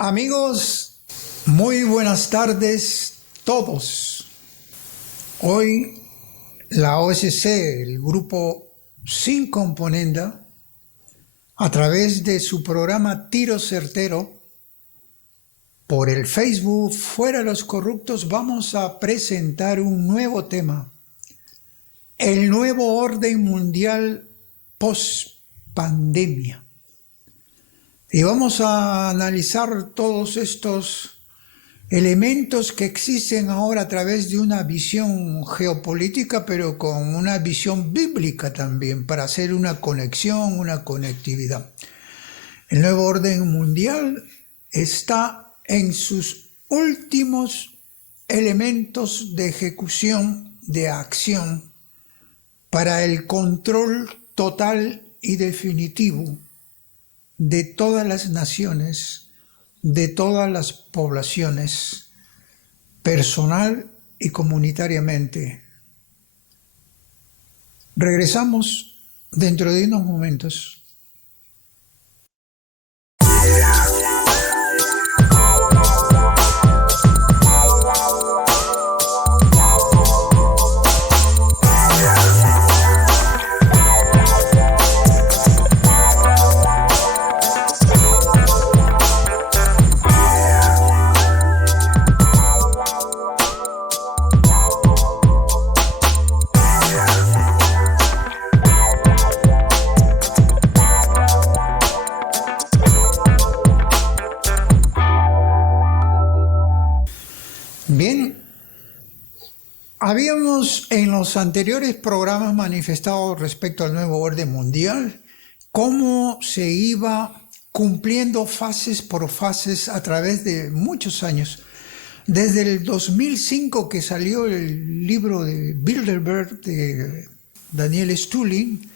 Amigos, muy buenas tardes todos. Hoy la OSC, el grupo Sin Componenda, a través de su programa Tiro Certero, por el Facebook Fuera los Corruptos, vamos a presentar un nuevo tema, el nuevo orden mundial post-pandemia. Y vamos a analizar todos estos elementos que existen ahora a través de una visión geopolítica, pero con una visión bíblica también, para hacer una conexión, una conectividad. El nuevo orden mundial está en sus últimos elementos de ejecución, de acción, para el control total y definitivo de todas las naciones, de todas las poblaciones, personal y comunitariamente. Regresamos dentro de unos momentos. Bien, habíamos en los anteriores programas manifestado respecto al nuevo orden mundial cómo se iba cumpliendo fases por fases a través de muchos años. Desde el 2005 que salió el libro de Bilderberg de Daniel Stulin,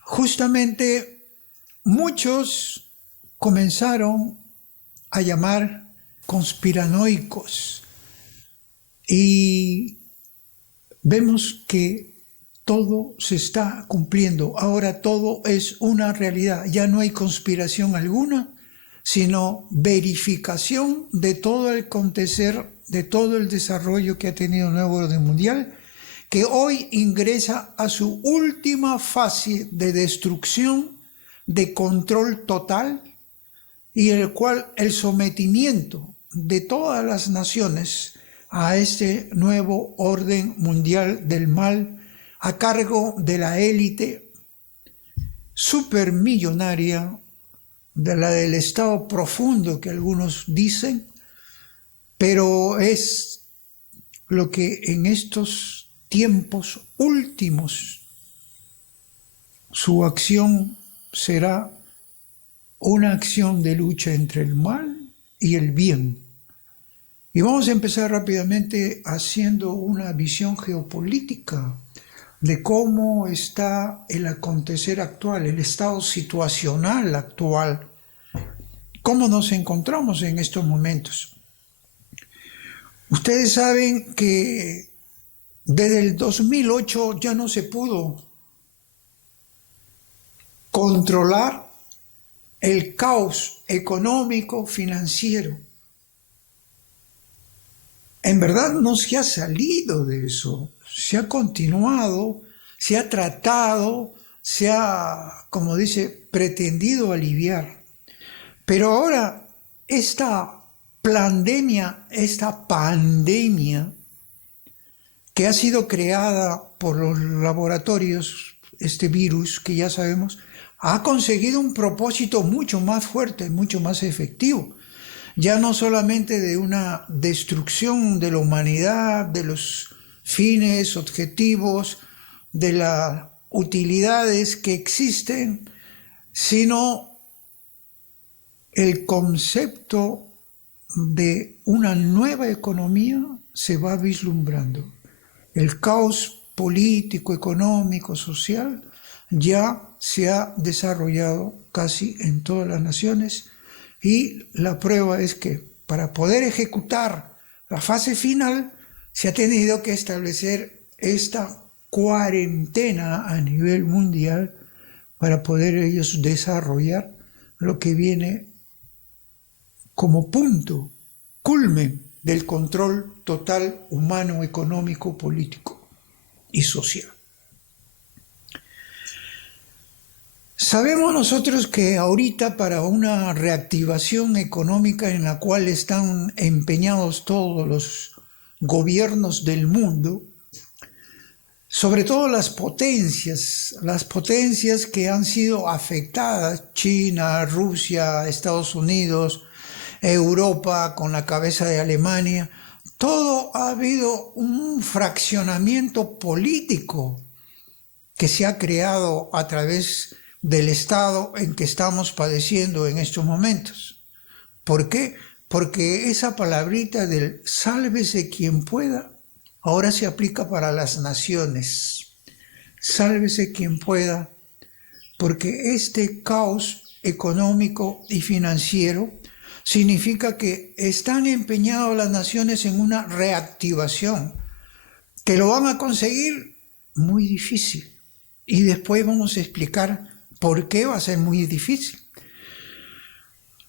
justamente muchos comenzaron a llamar conspiranoicos. Y vemos que todo se está cumpliendo. Ahora todo es una realidad. Ya no hay conspiración alguna, sino verificación de todo el acontecer, de todo el desarrollo que ha tenido el nuevo orden mundial, que hoy ingresa a su última fase de destrucción, de control total, y el cual el sometimiento de todas las naciones a este nuevo orden mundial del mal a cargo de la élite supermillonaria, de la del Estado profundo que algunos dicen, pero es lo que en estos tiempos últimos su acción será una acción de lucha entre el mal y el bien. Y vamos a empezar rápidamente haciendo una visión geopolítica de cómo está el acontecer actual, el estado situacional actual, cómo nos encontramos en estos momentos. Ustedes saben que desde el 2008 ya no se pudo controlar el caos económico, financiero. En verdad no se ha salido de eso, se ha continuado, se ha tratado, se ha, como dice, pretendido aliviar. Pero ahora esta pandemia que ha sido creada por los laboratorios, este virus que ya sabemos, ha conseguido un propósito mucho más fuerte, mucho más efectivo. Ya no solamente de una destrucción de la humanidad, de los fines, objetivos, de las utilidades que existen, sino el concepto de una nueva economía se va vislumbrando. El caos político, económico, social ya se ha desarrollado casi en todas las naciones. Y la prueba es que para poder ejecutar la fase final se ha tenido que establecer esta cuarentena a nivel mundial para poder ellos desarrollar lo que viene como punto, culmen del control total humano, económico, político y social. Sabemos nosotros que ahorita para una reactivación económica en la cual están empeñados todos los gobiernos del mundo, sobre todo las potencias que han sido afectadas, China, Rusia, Estados Unidos, Europa con la cabeza de Alemania, todo ha habido un fraccionamiento político que se ha creado a través del estado en que estamos padeciendo en estos momentos. ¿Por qué? Porque esa palabrita del sálvese quien pueda, ahora se aplica para las naciones. Sálvese quien pueda, porque este caos económico y financiero significa que están empeñadas las naciones en una reactivación, que lo van a conseguir muy difícil. Y después vamos a explicar por qué va a ser muy difícil.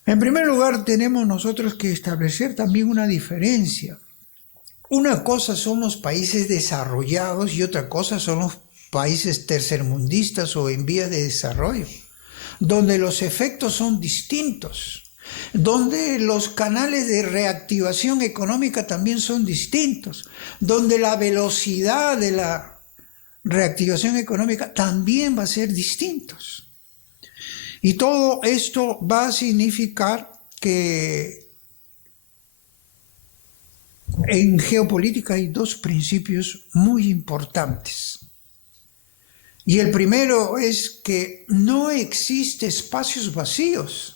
En primer lugar, tenemos nosotros que establecer también una diferencia. Una cosa son los países desarrollados y otra cosa son los países tercermundistas o en vías de desarrollo, donde los efectos son distintos, donde los canales de reactivación económica también son distintos, donde la velocidad de la reactivación económica también va a ser distintos. Y todo esto va a significar que en geopolítica hay dos principios muy importantes. Y el primero es que no existe espacios vacíos.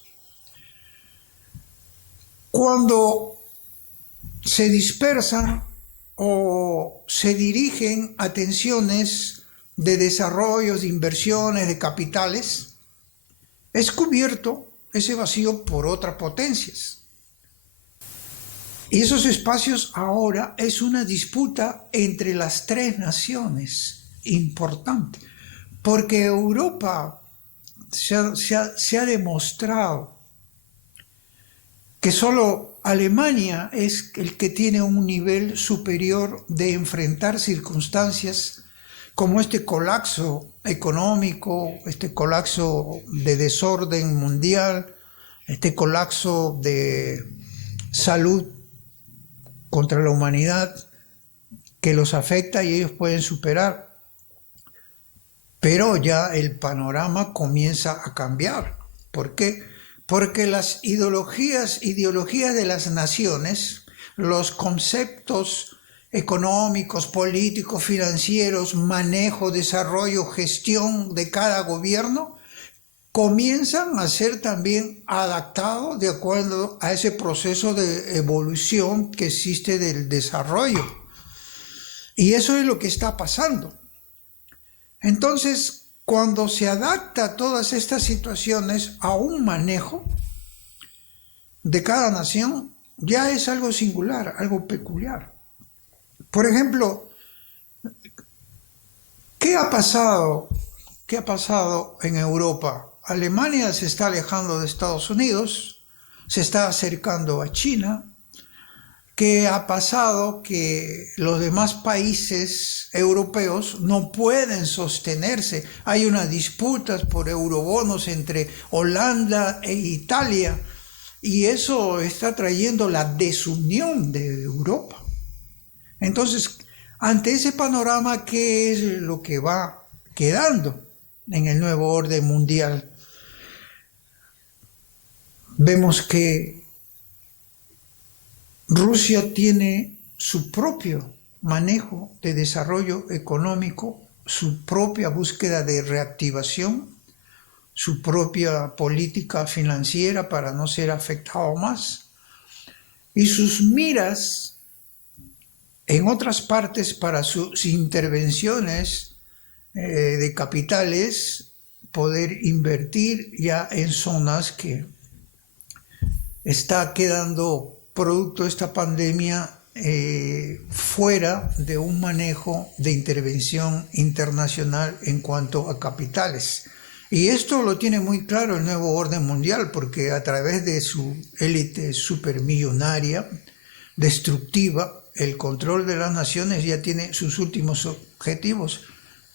Cuando se dispersan o se dirigen atenciones de desarrollos, de inversiones, de capitales, es cubierto ese vacío por otras potencias. Y esos espacios ahora es una disputa entre las tres naciones importante, porque Europa se ha demostrado que solo Alemania es el que tiene un nivel superior de enfrentar circunstancias como este colapso económico, este colapso de desorden mundial, este colapso de salud contra la humanidad que los afecta y ellos pueden superar. Pero ya el panorama comienza a cambiar. ¿Por qué? Porque las ideologías de las naciones, los conceptos económicos, políticos, financieros, manejo, desarrollo, gestión de cada gobierno, comienzan a ser también adaptados de acuerdo a ese proceso de evolución que existe del desarrollo. Y eso es lo que está pasando. Entonces, cuando se adapta todas estas situaciones a un manejo de cada nación, ya es algo singular, algo peculiar. Por ejemplo, ¿qué ha pasado en Europa? Alemania se está alejando de Estados Unidos, se está acercando a China. ¿Qué ha pasado? Que los demás países europeos no pueden sostenerse. Hay unas disputas por eurobonos entre Holanda e Italia y eso está trayendo la desunión de Europa. Entonces, ante ese panorama, ¿qué es lo que va quedando en el nuevo orden mundial? Vemos que Rusia tiene su propio manejo de desarrollo económico, su propia búsqueda de reactivación, su propia política financiera para no ser afectado más, y sus miras en otras partes para sus intervenciones de capitales, poder invertir ya en zonas que está quedando producto de esta pandemia fuera de un manejo de intervención internacional en cuanto a capitales. Y esto lo tiene muy claro el nuevo orden mundial, porque a través de su élite supermillonaria, destructiva, el control de las naciones ya tiene sus últimos objetivos.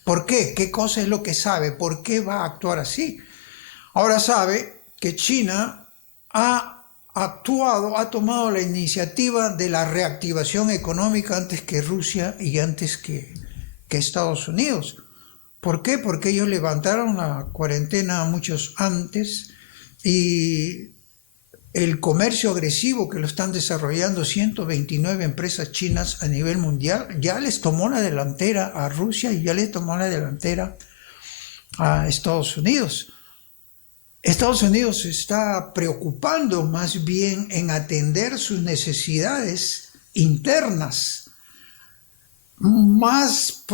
¿Por qué? ¿Qué cosa es lo que sabe? ¿Por qué va a actuar así? Ahora sabe que China ha actuado, ha tomado la iniciativa de la reactivación económica antes que Rusia y antes que Estados Unidos. ¿Por qué? Porque ellos levantaron la cuarentena muchos antes y el comercio agresivo que lo están desarrollando 129 empresas chinas a nivel mundial ya les tomó la delantera a Rusia y ya les tomó la delantera a Estados Unidos. Estados Unidos se está preocupando más bien en atender sus necesidades internas, más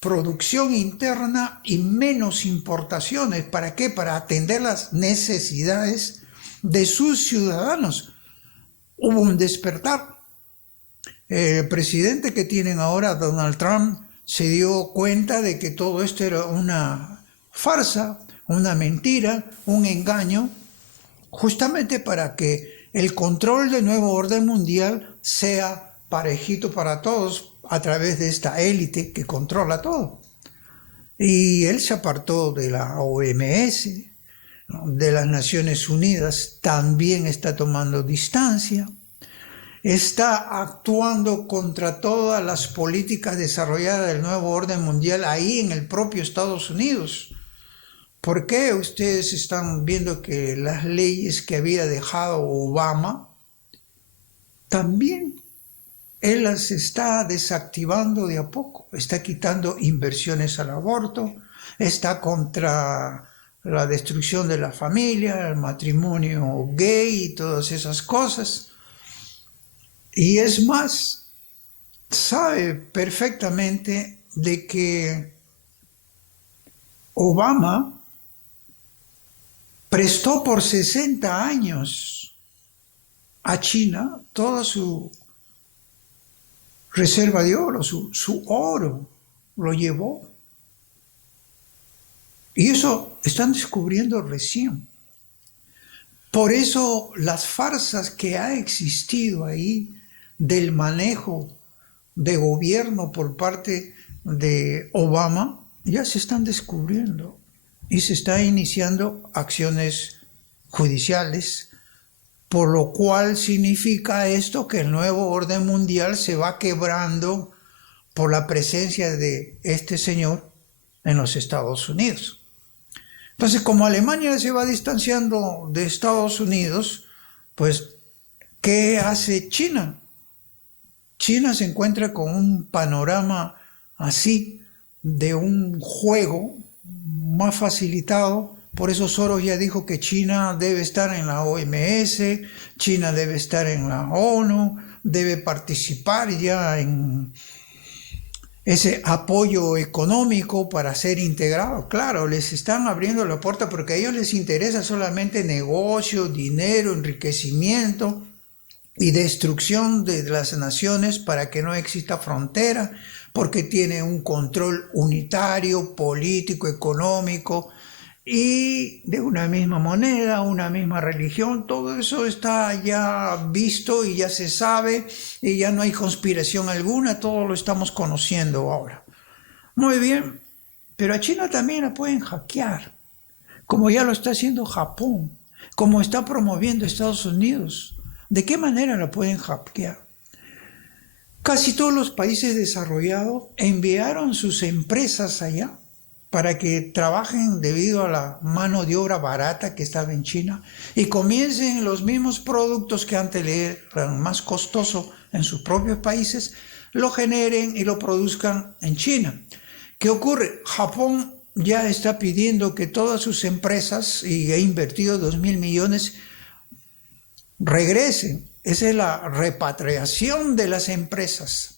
producción interna y menos importaciones. ¿Para qué? Para atender las necesidades de sus ciudadanos. Hubo un despertar. El presidente que tienen ahora, Donald Trump, se dio cuenta de que todo esto era una farsa, una mentira, un engaño, justamente para que el control del nuevo orden mundial sea parejito para todos a través de esta élite que controla todo. Y él se apartó de la OMS, de las Naciones Unidas, también está tomando distancia, está actuando contra todas las políticas desarrolladas del nuevo orden mundial ahí en el propio Estados Unidos. ¿Por qué ustedes están viendo que las leyes que había dejado Obama, también él las está desactivando de a poco? Está quitando inversiones al aborto, está contra la destrucción de la familia, el matrimonio gay y todas esas cosas. Y es más, sabe perfectamente de que Obama prestó por 60 años a China toda su reserva de oro, su oro, lo llevó. Y eso están descubriendo recién. Por eso las farsas que ha existido ahí del manejo de gobierno por parte de Obama ya se están descubriendo y se están iniciando acciones judiciales, por lo cual significa esto que el nuevo orden mundial se va quebrando por la presencia de este señor en los Estados Unidos. Entonces, como Alemania se va distanciando de Estados Unidos, pues, ¿qué hace China? China se encuentra con un panorama así de un juego más facilitado. Por eso Soros ya dijo que China debe estar en la OMS, China debe estar en la ONU, debe participar ya en ese apoyo económico para ser integrado. Claro, les están abriendo la puerta porque a ellos les interesa solamente negocio, dinero, enriquecimiento y destrucción de las naciones para que no exista frontera, porque tiene un control unitario, político, económico y de una misma moneda, una misma religión. Todo eso está ya visto y ya se sabe y ya no hay conspiración alguna, todo lo estamos conociendo ahora. Muy bien, pero a China también la pueden hackear, como ya lo está haciendo Japón, como está promoviendo Estados Unidos. ¿De qué manera la pueden hackear? Casi todos los países desarrollados enviaron sus empresas allá para que trabajen debido a la mano de obra barata que estaba en China y comiencen los mismos productos que antes eran más costosos en sus propios países, lo generen y lo produzcan en China. ¿Qué ocurre? Japón ya está pidiendo que todas sus empresas, y ha invertido 2.000 millones, regresen. Esa es la repatriación de las empresas.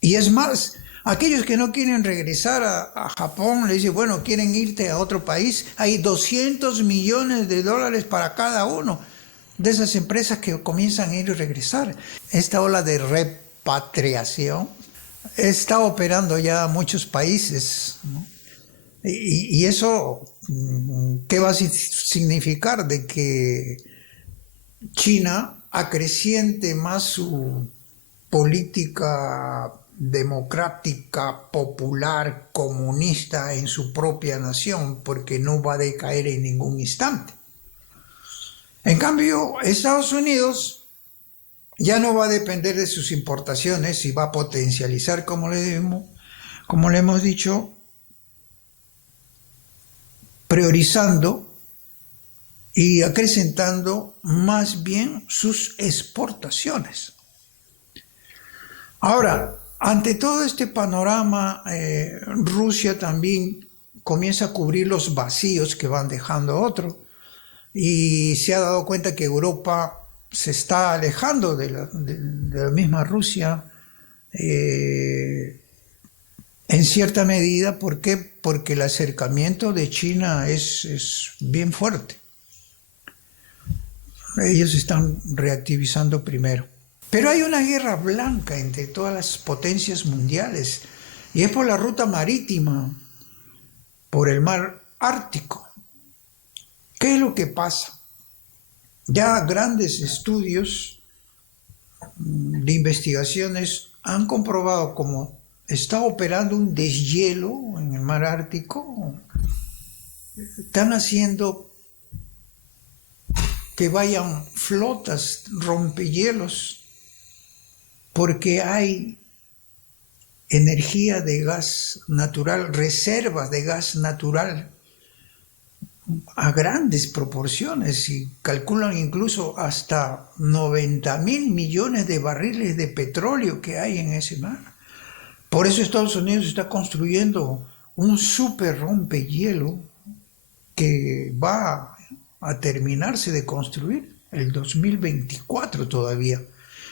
Y es más, aquellos que no quieren regresar a Japón, le dicen, bueno, quieren irte a otro país, hay 200 millones de dólares para cada uno de esas empresas que comienzan a ir y regresar. Esta ola de repatriación está operando ya en muchos países, ¿no? Y eso, ¿qué va a significar? De que China acreciente más su política democrática, popular, comunista en su propia nación, porque no va a decaer en ningún instante. En cambio, Estados Unidos ya no va a depender de sus importaciones y va a potencializar, como le hemos dicho, priorizando y acrecentando más bien sus exportaciones. Ahora, ante todo este panorama, Rusia también comienza a cubrir los vacíos que van dejando otros y se ha dado cuenta que Europa se está alejando de la misma Rusia en cierta medida. ¿Por qué? Porque el acercamiento de China es bien fuerte. Ellos están reactivizando primero. Pero hay una guerra blanca entre todas las potencias mundiales y es por la ruta marítima, por el mar Ártico. ¿Qué es lo que pasa? Ya grandes estudios de investigaciones han comprobado cómo está operando un deshielo en el mar Ártico. Están haciendo que vayan flotas rompehielos porque hay energía de gas natural, reservas de gas natural a grandes proporciones y calculan incluso hasta 90.000 millones de barriles de petróleo que hay en ese mar. Por eso Estados Unidos está construyendo un super rompehielo que va a terminarse de construir el 2024 todavía.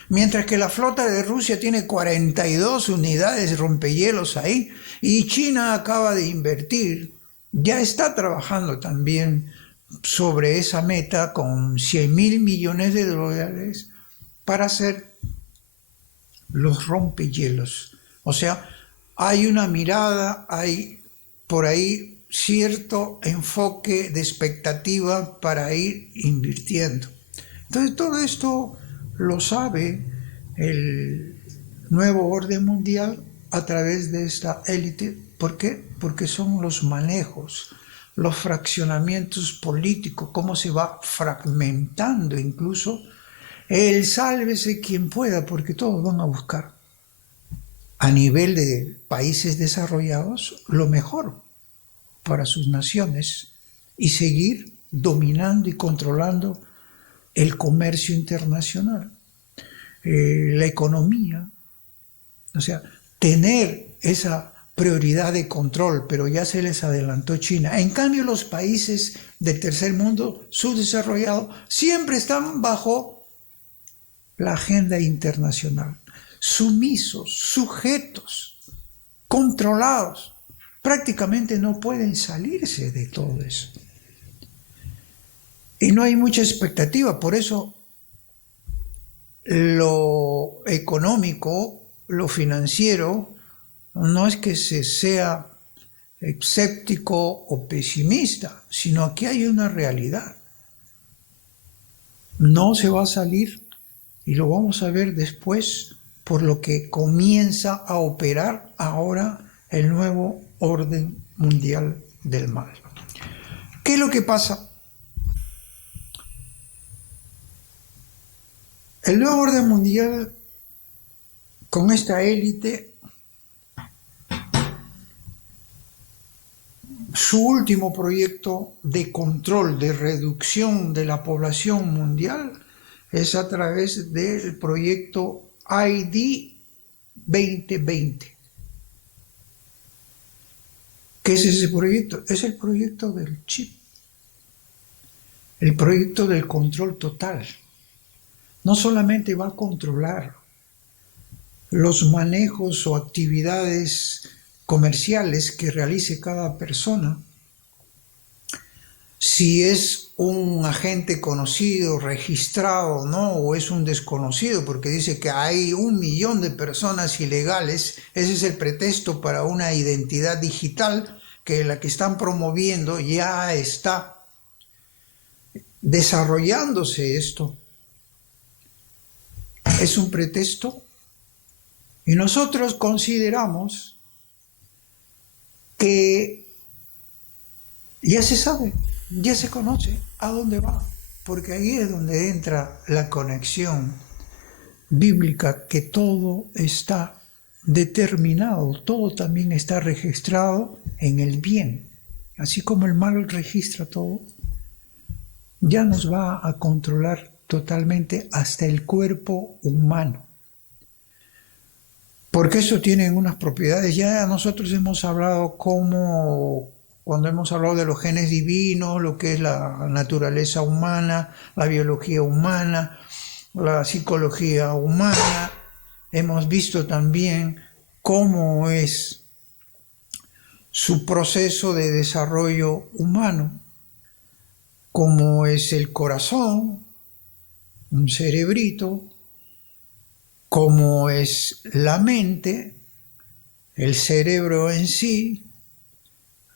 Mientras que la flota de Rusia tiene 42 unidades rompehielos ahí y China acaba de invertir, ya está trabajando también sobre esa meta con 100.000 millones de dólares para hacer los rompehielos. O sea, hay una mirada, hay por ahí cierto enfoque de expectativa para ir invirtiendo. Entonces todo esto lo sabe el nuevo orden mundial a través de esta élite. ¿Por qué? Porque son los manejos, los fraccionamientos políticos, cómo se va fragmentando incluso el sálvese quien pueda, porque todos van a buscar a nivel de países desarrollados lo mejor para sus naciones y seguir dominando y controlando el comercio internacional, la economía, o sea, tener esa prioridad de control, pero ya se les adelantó China. En cambio, los países del tercer mundo subdesarrollados siempre están bajo la agenda internacional, sumisos, sujetos, controlados. Prácticamente no pueden salirse de todo eso. Y no hay mucha expectativa, por eso lo económico, lo financiero, no es que se sea escéptico o pesimista, sino que hay una realidad. No se va a salir, y lo vamos a ver después, por lo que comienza a operar ahora el nuevo orden mundial del mal. ¿Qué es lo que pasa? El nuevo orden mundial, con esta élite, su último proyecto de control, de reducción de la población mundial, es a través del proyecto ID 2020. ¿Qué es ese proyecto? Es el proyecto del chip, el proyecto del control total. No solamente va a controlar los manejos o actividades comerciales que realice cada persona, si es un agente conocido, registrado, ¿no? O es un desconocido, porque dice que hay 1 millón de personas ilegales, ese es el pretexto para una identidad digital que la que están promoviendo ya está desarrollándose esto, es un pretexto, y nosotros consideramos que ya se sabe, ya se conoce a dónde va, porque ahí es donde entra la conexión bíblica, que todo está determinado, todo también está registrado en el bien, así como el mal registra todo, ya nos va a controlar totalmente hasta el cuerpo humano. Porque eso tiene unas propiedades. Ya nosotros hemos hablado cuando hemos hablado de los genes divinos, lo que es la naturaleza humana, la biología humana, la psicología humana, hemos visto también cómo es su proceso de desarrollo humano, cómo es el corazón, un cerebrito, cómo es la mente, el cerebro en sí,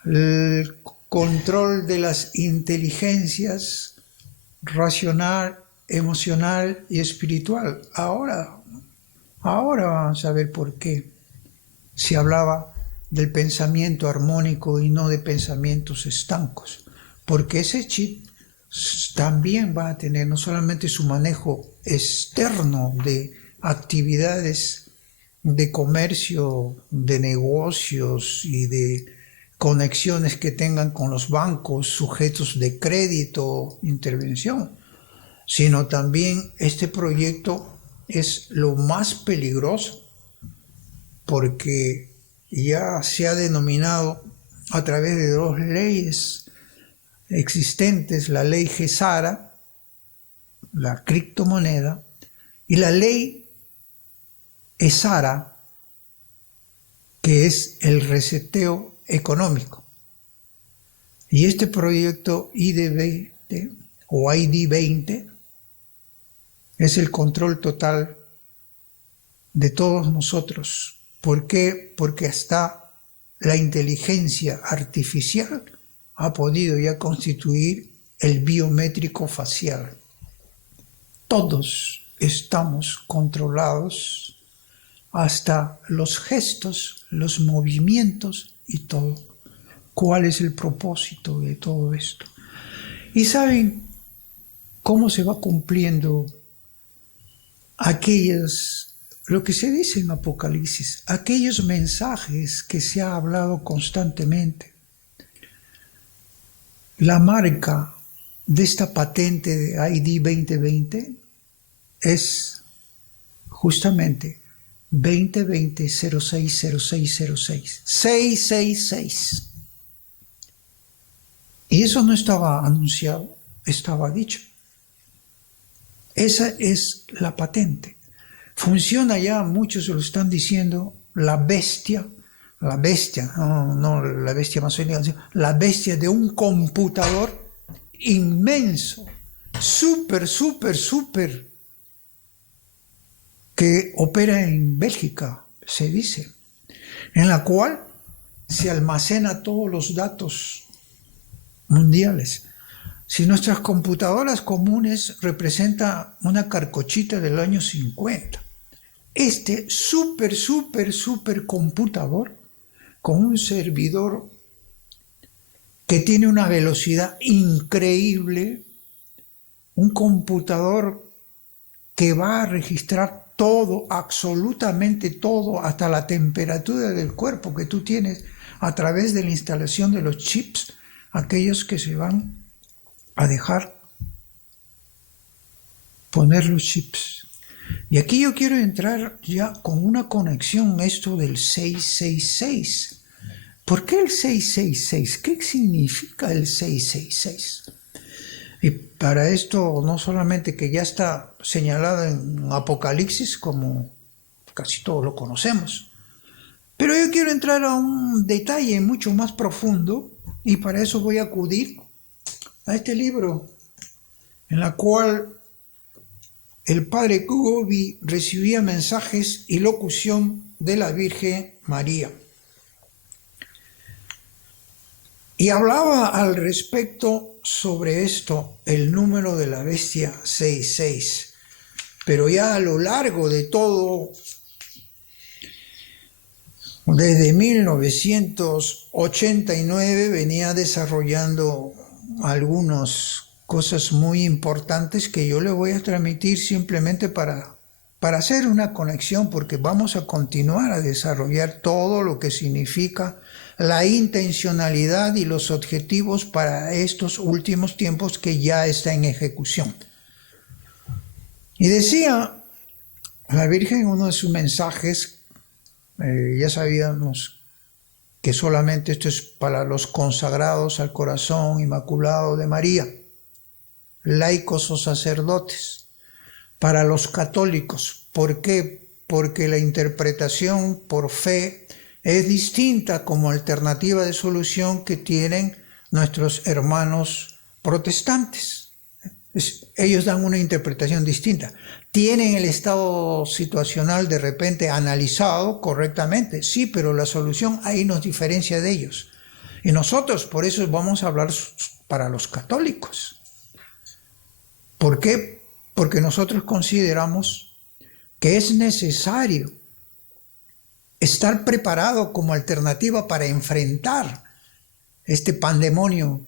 el control de las inteligencias racional, emocional y espiritual. Ahora vamos a ver por qué se hablaba del pensamiento armónico y no de pensamientos estancos, porque ese chip también va a tener no solamente su manejo externo de actividades de comercio, de negocios y de conexiones que tengan con los bancos, sujetos de crédito, intervención, sino también este proyecto es lo más peligroso, porque ya se ha denominado a través de dos leyes existentes, la ley GESARA, la criptomoneda, y la ley ESARA, que es el reseteo económico. Y este proyecto ID20 o ID20 es el control total de todos nosotros. ¿Por qué? Porque hasta la inteligencia artificial ha podido ya constituir el biométrico facial. Todos estamos controlados, hasta los gestos, los movimientos y todo. ¿Cuál es el propósito de todo esto? ¿Y saben cómo se va cumpliendo lo que se dice en Apocalipsis, aquellos mensajes que se ha hablado constantemente? La marca de esta patente de ID 2020 es justamente 2020-060606, 666. Y eso no estaba anunciado, estaba dicho. Esa es la patente. Funciona ya, muchos lo están diciendo, la bestia, no la bestia masónica, sino la bestia de un computador inmenso, súper, que opera en Bélgica, se dice, en la cual se almacena todos los datos mundiales. Si nuestras computadoras comunes representan una carcochita del año 50, este súper computador con un servidor que tiene una velocidad increíble, un computador que va a registrar todo, absolutamente todo, hasta la temperatura del cuerpo que tú tienes a través de la instalación de los chips, aquellos que se van a dejar poner los chips. Y aquí yo quiero entrar ya con una conexión, esto del 666. ¿Por qué el 666? ¿Qué significa el 666? Y para esto, no solamente que ya está señalado en Apocalipsis, como casi todos lo conocemos, pero yo quiero entrar a un detalle mucho más profundo, y para eso voy a acudir a este libro, en la cual el padre Kugobi recibía mensajes y locución de la Virgen María. Y hablaba al respecto sobre esto, el número de la bestia 66. Pero ya a lo largo de todo, desde 1989 venía desarrollando algunas cosas muy importantes que yo le voy a transmitir simplemente para hacer una conexión, porque vamos a continuar a desarrollar todo lo que significa la intencionalidad y los objetivos para estos últimos tiempos que ya está en ejecución. Y decía la Virgen en uno de sus mensajes, ya sabíamos que solamente esto es para los consagrados al corazón inmaculado de María, laicos o sacerdotes, para los católicos. ¿Por qué? Porque la interpretación por fe es distinta como alternativa de solución que tienen nuestros hermanos protestantes. Ellos dan una interpretación distinta. ¿Tienen el estado situacional de repente analizado correctamente? Sí, pero la solución ahí nos diferencia de ellos. Y nosotros por eso vamos a hablar para los católicos. ¿Por qué? Porque nosotros consideramos que es necesario estar preparado como alternativa para enfrentar este pandemonio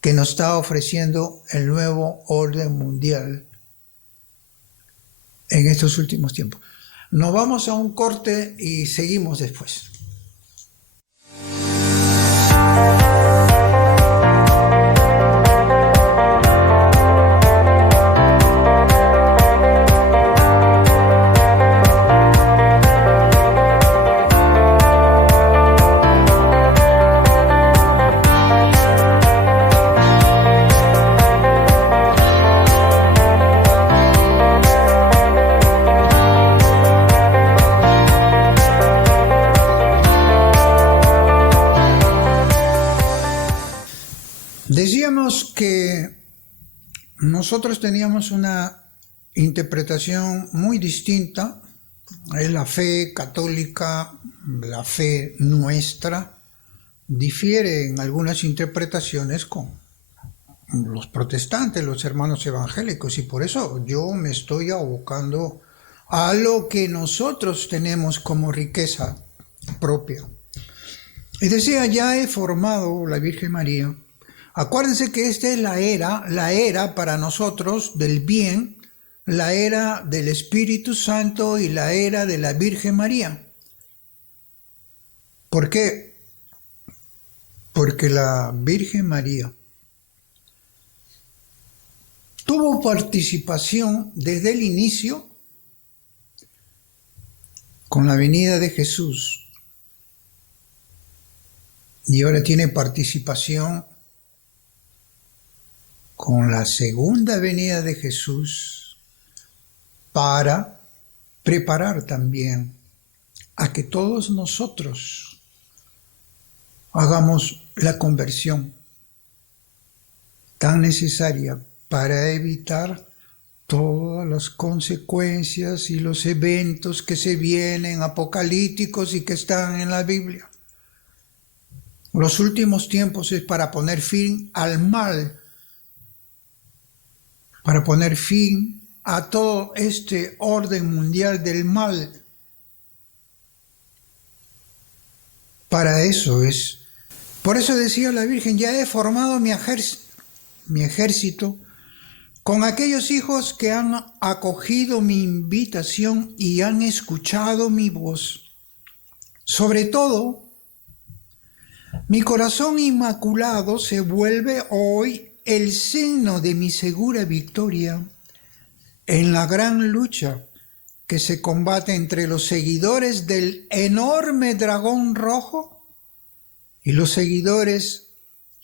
que nos está ofreciendo el nuevo orden mundial en estos últimos tiempos. Nos vamos a un corte y seguimos después. Decíamos que nosotros teníamos una interpretación muy distinta, es la fe católica, la fe nuestra, difiere en algunas interpretaciones con los protestantes, los hermanos evangélicos, y por eso yo me estoy abocando a lo que nosotros tenemos como riqueza propia. Y decía, ya he formado la Virgen María. Acuérdense que esta es la era para nosotros del bien, la era del Espíritu Santo y la era de la Virgen María. ¿Por qué? Porque la Virgen María tuvo participación desde el inicio con la venida de Jesús y ahora tiene participación con la segunda venida de Jesús para preparar también a que todos nosotros hagamos la conversión tan necesaria para evitar todas las consecuencias y los eventos que se vienen apocalípticos y que están en la Biblia. Los últimos tiempos es para poner fin al mal, para poner fin a todo este orden mundial del mal. Para eso es. Por eso decía la Virgen, ya he formado mi ejército con aquellos hijos que han acogido mi invitación y han escuchado mi voz. Sobre todo, mi corazón inmaculado se vuelve hoy el signo de mi segura victoria en la gran lucha que se combate entre los seguidores del enorme dragón rojo y los seguidores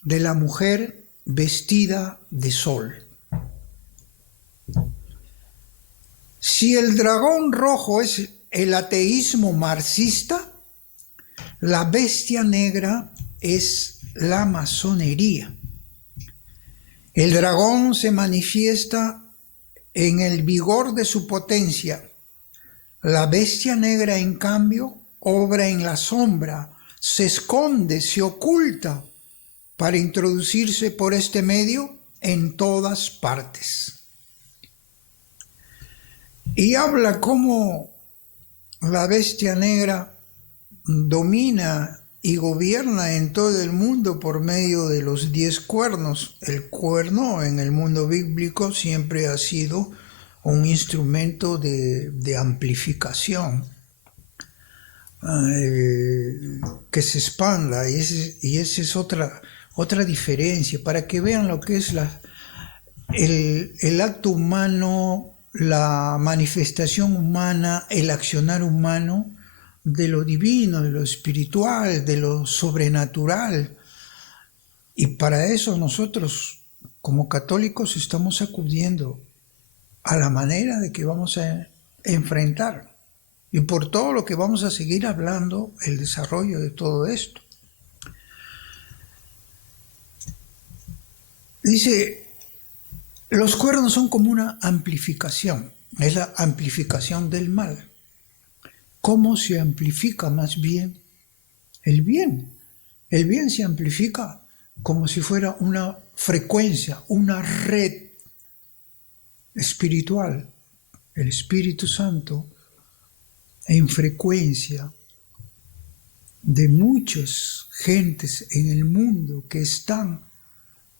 de la mujer vestida de sol. Si el dragón rojo es el ateísmo marxista, la bestia negra es la masonería. El dragón se manifiesta en el vigor de su potencia. La bestia negra, en cambio, obra en la sombra, se esconde, se oculta para introducirse por este medio en todas partes. Y habla cómo la bestia negra domina y gobierna en todo el mundo por medio de los 10 cuernos. El cuerno en el mundo bíblico siempre ha sido un instrumento de amplificación, que se expanda, y esa es otra diferencia, para que vean lo que es el acto humano, la manifestación humana, el accionar humano de lo divino, de lo espiritual, de lo sobrenatural. Y para eso nosotros, como católicos, estamos acudiendo a la manera de que vamos a enfrentar, y por todo lo que vamos a seguir hablando, el desarrollo de todo esto. Dice, los cuernos son como una amplificación, es la amplificación del mal. ¿Cómo se amplifica más bien el bien? El bien se amplifica como si fuera una frecuencia, una red espiritual. El Espíritu Santo en frecuencia de muchas gentes en el mundo que están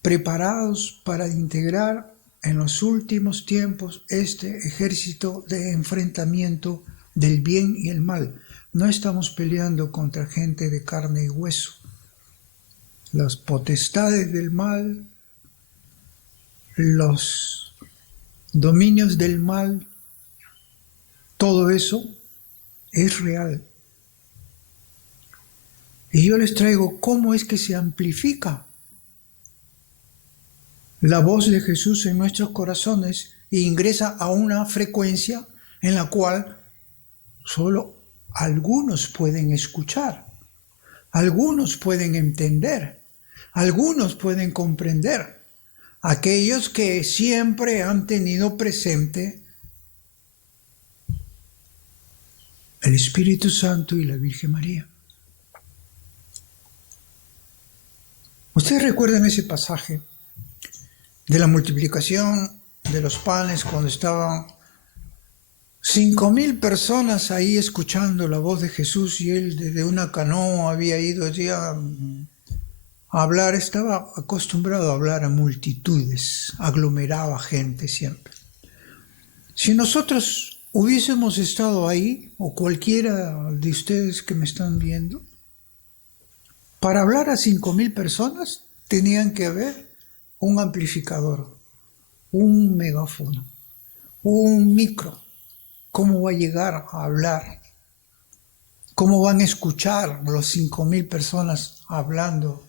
preparados para integrar en los últimos tiempos este ejército de enfrentamiento del bien y el mal. No estamos peleando contra gente de carne y hueso. Las potestades del mal, los dominios del mal, todo eso es real. Y yo les traigo cómo es que se amplifica la voz de Jesús en nuestros corazones e ingresa a una frecuencia en la cual solo algunos pueden escuchar, algunos pueden entender, algunos pueden comprender, aquellos que siempre han tenido presente el Espíritu Santo y la Virgen María. ¿Ustedes recuerdan ese pasaje de la multiplicación de los panes cuando estaban 5,000 personas ahí escuchando la voz de Jesús, y él desde una canoa había ido allí a hablar? Estaba acostumbrado a hablar a multitudes, aglomeraba gente siempre. Si nosotros hubiésemos estado ahí, o cualquiera de ustedes que me están viendo, para hablar a 5,000 personas tenían que haber un amplificador, un megáfono, un micro. ¿Cómo va a llegar a hablar? ¿Cómo van a escuchar los 5,000 personas hablando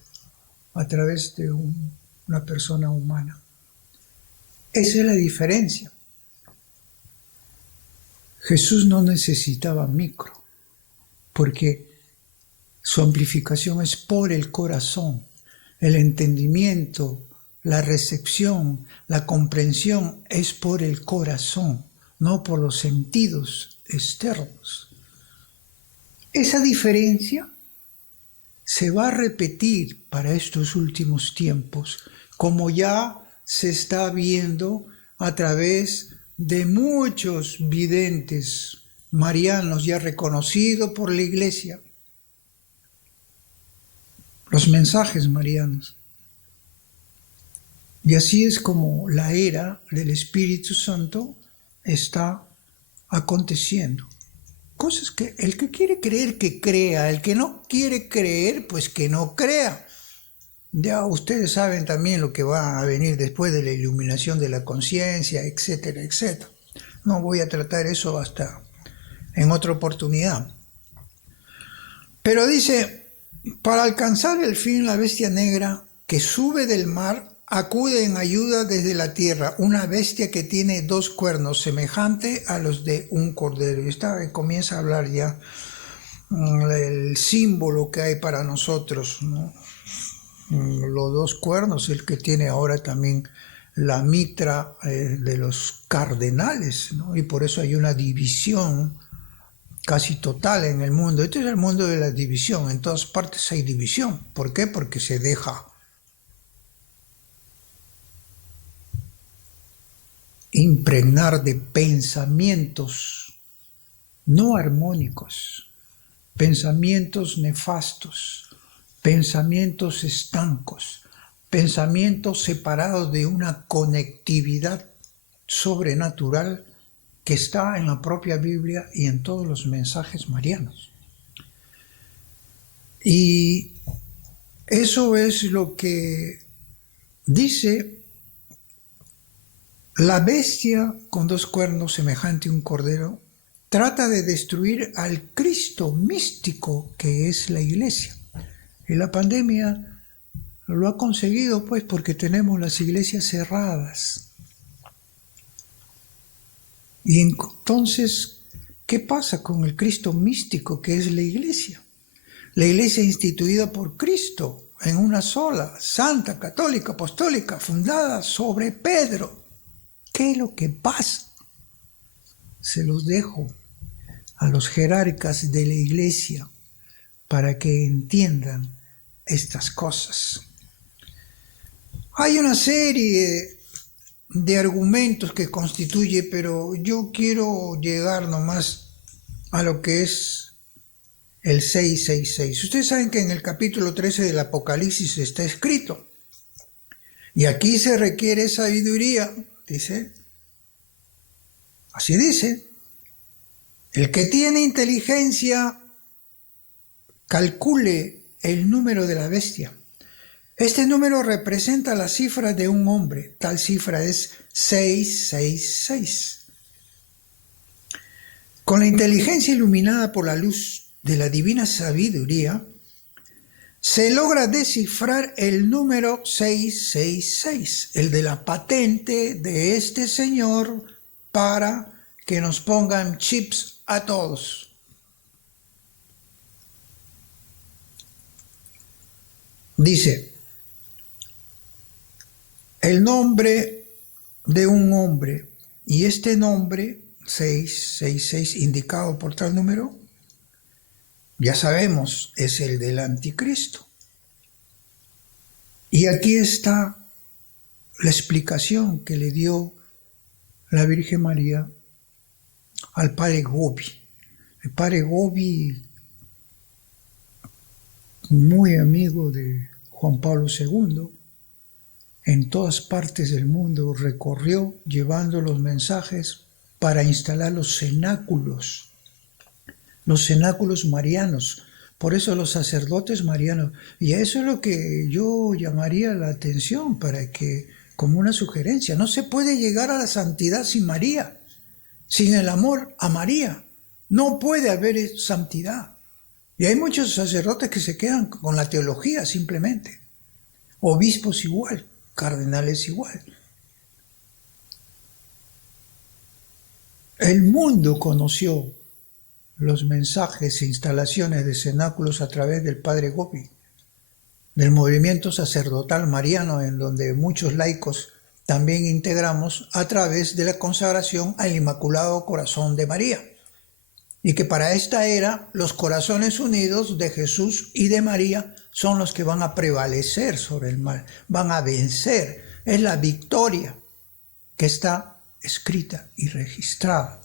a través de una persona humana? Esa es la diferencia. Jesús no necesitaba micro, porque su amplificación es por el corazón, el entendimiento, la recepción, la comprensión es por el corazón, no por los sentidos externos. Esa diferencia se va a repetir para estos últimos tiempos, como ya se está viendo a través de muchos videntes marianos ya reconocidos por la Iglesia, los mensajes marianos. Y así es como la era del Espíritu Santo está aconteciendo. Cosas que el que quiere creer que crea, el que no quiere creer pues que no crea. Ya ustedes saben también lo que va a venir después de la iluminación de la conciencia, etcétera, etcétera. No voy a tratar eso hasta en otra oportunidad. Pero dice, para alcanzar el fin, la bestia negra que sube del mar acude en ayuda desde la tierra, una bestia que tiene 2 cuernos, semejante a los de un cordero. Y comienza a hablar ya el símbolo que hay para nosotros, ¿no? Los 2 cuernos, el que tiene ahora también la mitra de los cardenales, ¿no? Y por eso hay una división casi total en el mundo. Este es el mundo de la división. En todas partes hay división. ¿Por qué? Porque se deja impregnar de pensamientos no armónicos, pensamientos nefastos, pensamientos estancos, pensamientos separados de una conectividad sobrenatural que está en la propia Biblia y en todos los mensajes marianos. Y eso es lo que dice: la bestia con dos cuernos semejante a un cordero trata de destruir al Cristo místico que es la iglesia. Y la pandemia lo ha conseguido, pues, porque tenemos las iglesias cerradas. Y entonces, ¿qué pasa con el Cristo místico que es la iglesia? La iglesia instituida por Cristo en una sola, santa, católica, apostólica, fundada sobre Pedro. ¿Qué es lo que pasa? Se los dejo a los jerarcas de la iglesia para que entiendan estas cosas. Hay una serie de argumentos que constituye, pero yo quiero llegar nomás a lo que es el 666. Ustedes saben que en el capítulo 13 del Apocalipsis está escrito: y aquí se requiere sabiduría, dice, así dice, el que tiene inteligencia calcule el número de la bestia. Este número representa la cifra de un hombre. Tal cifra es 666. Con la inteligencia iluminada por la luz de la divina sabiduría, se logra descifrar el número 666, el de la patente de este señor para que nos pongan chips a todos. Dice: el nombre de un hombre, y este nombre 666 indicado por tal número, ya sabemos, es el del anticristo. Y aquí está la explicación que le dio la Virgen María al padre Gobi. El padre Gobi, muy amigo de Juan Pablo II, en todas partes del mundo recorrió llevando los mensajes para instalar los cenáculos marianos. Por eso los sacerdotes marianos. Y eso es lo que yo llamaría la atención para que, como una sugerencia, no se puede llegar a la santidad sin María, sin el amor a María. No puede haber santidad. Y hay muchos sacerdotes que se quedan con la teología simplemente. Obispos igual, cardenales igual. El mundo conoció los mensajes e instalaciones de cenáculos a través del padre Gobi, del movimiento sacerdotal mariano, en donde muchos laicos también integramos a través de la consagración al Inmaculado Corazón de María. Y que para esta era los corazones unidos de Jesús y de María son los que van a prevalecer sobre el mal, van a vencer. Es la victoria que está escrita y registrada.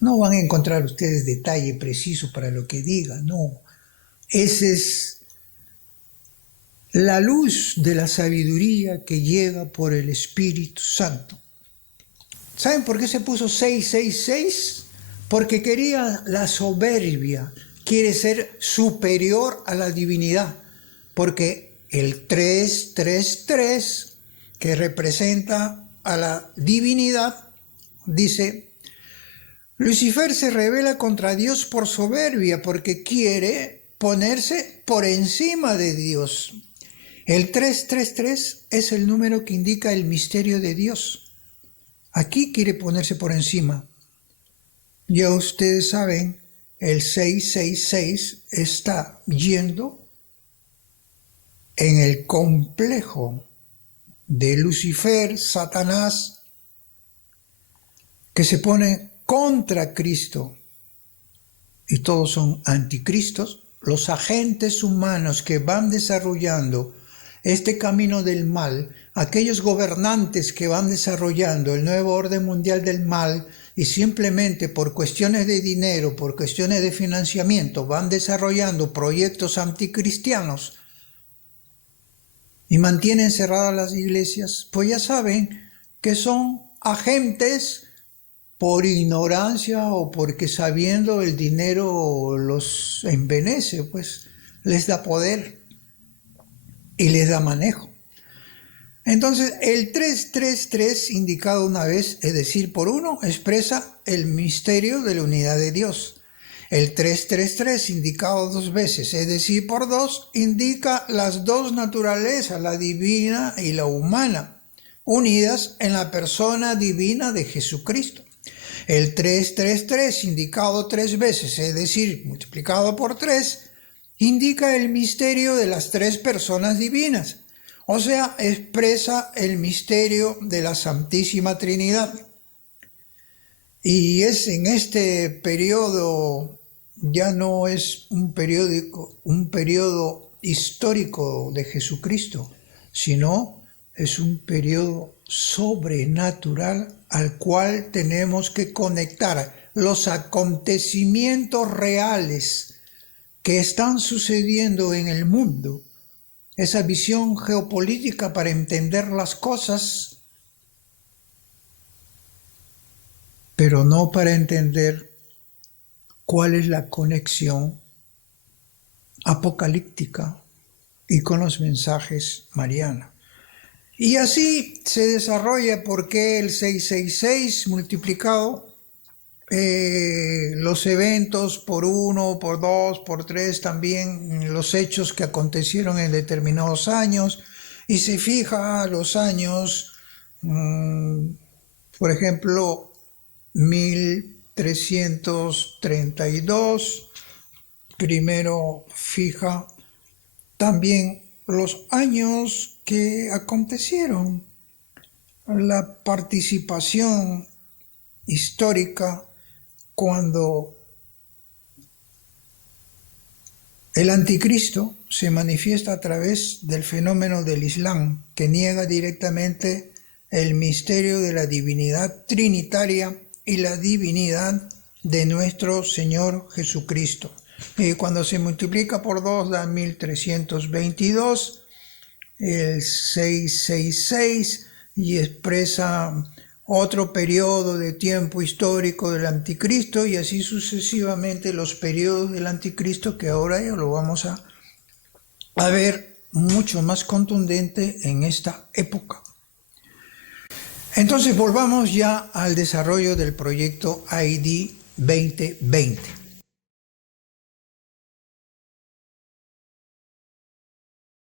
No van a encontrar ustedes detalle preciso para lo que diga, no. Esa es la luz de la sabiduría que llega por el Espíritu Santo. ¿Saben por qué se puso 666? Porque quería la soberbia, quiere ser superior a la divinidad, porque el 333, que representa a la divinidad, dice: Lucifer se rebela contra Dios por soberbia, porque quiere ponerse por encima de Dios. El 333 es el número que indica el misterio de Dios. Aquí quiere ponerse por encima. Ya ustedes saben, el 666 está yendo en el complejo de Lucifer, Satanás, que se pone contra Cristo, y todos son anticristos, los agentes humanos que van desarrollando este camino del mal, aquellos gobernantes que van desarrollando el nuevo orden mundial del mal y simplemente por cuestiones de dinero, por cuestiones de financiamiento, van desarrollando proyectos anticristianos y mantienen cerradas las iglesias, pues ya saben que son agentes por ignorancia o porque sabiendo el dinero los envenece, pues les da poder y les da manejo. Entonces el 333 indicado una vez, es decir, por uno, expresa el misterio de la unidad de Dios. El 333 indicado dos veces, es decir, por dos, indica las dos naturalezas, la divina y la humana, unidas en la persona divina de Jesucristo. El 333 indicado tres veces, es decir, multiplicado por 3, indica el misterio de las tres personas divinas, o sea, expresa el misterio de la Santísima Trinidad. Y es en este periodo, ya no es un periodo histórico de Jesucristo, sino es un periodo sobrenatural al cual tenemos que conectar los acontecimientos reales que están sucediendo en el mundo, esa visión geopolítica para entender las cosas, pero no para entender cuál es la conexión apocalíptica y con los mensajes marianos. Y así se desarrolla porque el 666 multiplicado, los eventos por 1, por 2, por 3, también los hechos que acontecieron en determinados años, y se fija los años, por ejemplo, 1332, primero fija también los años que acontecieron, la participación histórica cuando el anticristo se manifiesta a través del fenómeno del Islam, que niega directamente el misterio de la divinidad trinitaria y la divinidad de nuestro Señor Jesucristo. Y cuando se multiplica por 2 da 1322, el 666, y expresa otro periodo de tiempo histórico del anticristo, y así sucesivamente los periodos del anticristo, que ahora ya lo vamos a ver mucho más contundente en esta época. Entonces volvamos ya al desarrollo del proyecto ID 2020.